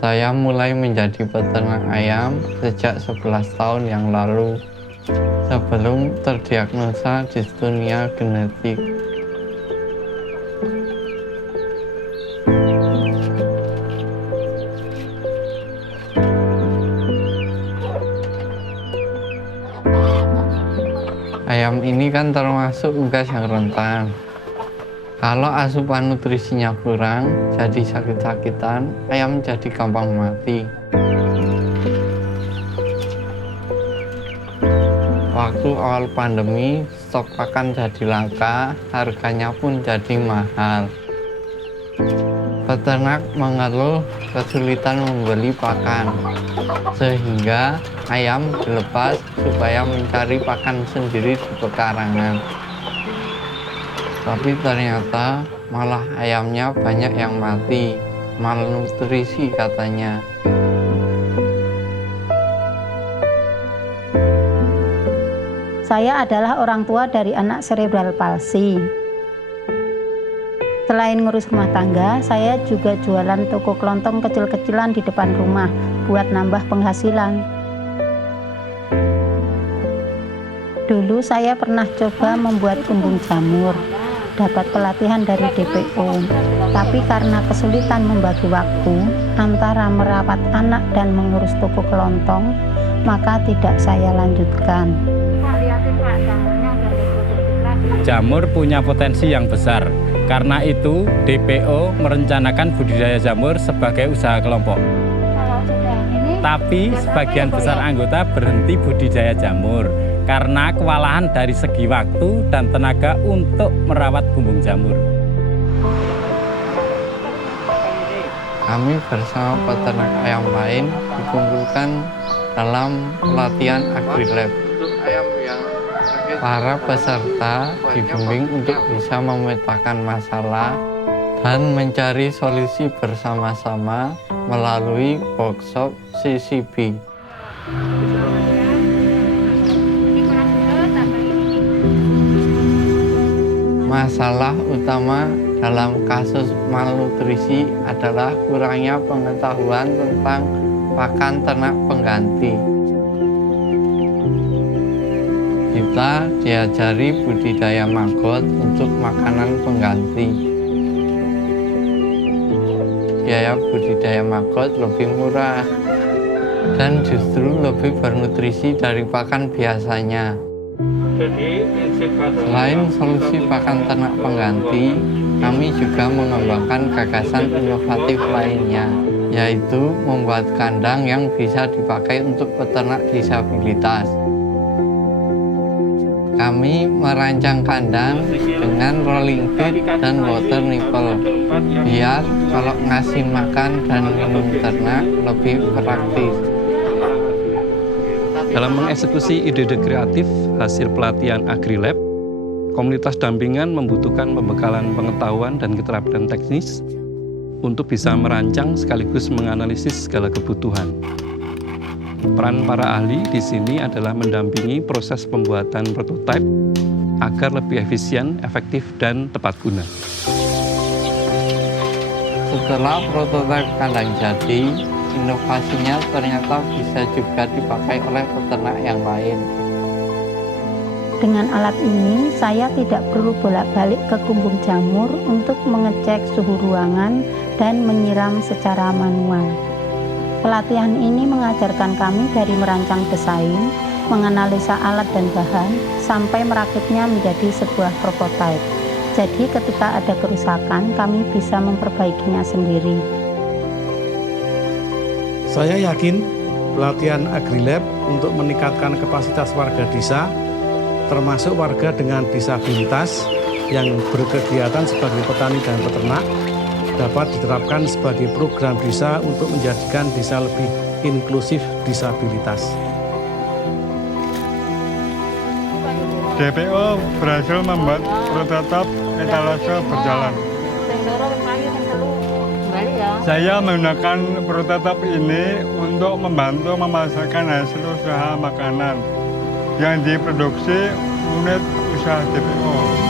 Saya mulai menjadi peternak ayam sejak 11 tahun yang lalu, sebelum terdiagnosa distonia genetik. Ayam ini kan termasuk unggas yang rentan. Kalau asupan nutrisinya kurang, jadi sakit-sakitan, ayam jadi gampang mati. Waktu awal pandemi, stok pakan jadi langka, harganya pun jadi mahal. Peternak mengeluh kesulitan membeli pakan, sehingga ayam dilepas supaya mencari pakan sendiri di pekarangan. Tapi ternyata malah ayamnya banyak yang mati, malnutrisi katanya. Saya adalah orang tua dari anak cerebral palsy. Selain ngurus rumah tangga, saya juga jualan toko kelontong kecil-kecilan di depan rumah buat nambah penghasilan. Dulu saya pernah coba membuat kumbung jamur, dapat pelatihan dari DPO, tapi karena kesulitan membagi waktu antara merawat anak dan mengurus toko kelontong, maka tidak saya lanjutkan. Jamur punya potensi yang besar, karena itu DPO merencanakan budidaya jamur sebagai usaha kelompok. Tapi sebagian besar anggota berhenti budidaya jamur karena kewalahan dari segi waktu dan tenaga untuk merawat kumbung jamur. Kami bersama peternak ayam lain dikumpulkan dalam pelatihan AgriLab. Para peserta dibimbing untuk bisa memetakan masalah dan mencari solusi bersama-sama melalui workshop CCB. Masalah utama dalam kasus malnutrisi adalah kurangnya pengetahuan tentang pakan ternak pengganti. Kita diajari budidaya maggot untuk makanan pengganti. Biaya budidaya maggot lebih murah dan justru lebih bernutrisi dari pakan biasanya. Selain solusi pakan ternak pengganti, kami juga mengembangkan gagasan inovatif lainnya, yaitu membuat kandang yang bisa dipakai untuk peternak disabilitas. Kami merancang kandang dengan rolling feed dan water nipple, biar kalau ngasih makan dan minum ternak lebih praktis. Dalam mengeksekusi ide-ide kreatif hasil pelatihan AgriLab, komunitas dampingan membutuhkan pembekalan pengetahuan dan keterampilan teknis untuk bisa merancang sekaligus menganalisis segala kebutuhan. Peran para ahli di sini adalah mendampingi proses pembuatan prototipe agar lebih efisien, efektif, dan tepat guna. Setelah prototipe kandang jadi, inovasinya ternyata bisa juga dipakai oleh peternak yang lain. Dengan alat ini, saya tidak perlu bolak-balik ke kumbung jamur untuk mengecek suhu ruangan dan menyiram secara manual. Pelatihan ini mengajarkan kami dari merancang desain, menganalisa alat dan bahan, sampai merakitnya menjadi sebuah prototipe. Jadi ketika ada kerusakan, kami bisa memperbaikinya sendiri. Saya yakin pelatihan AgriLab untuk meningkatkan kapasitas warga desa, termasuk warga dengan disabilitas yang berkegiatan sebagai petani dan peternak, dapat diterapkan sebagai program desa untuk menjadikan desa lebih inklusif disabilitas. DPO berhasil membuat prototipe etalase berjalan. Saya menggunakan prototipe ini untuk membantu memasarkan hasil usaha makanan yang diproduksi unit usaha DPO.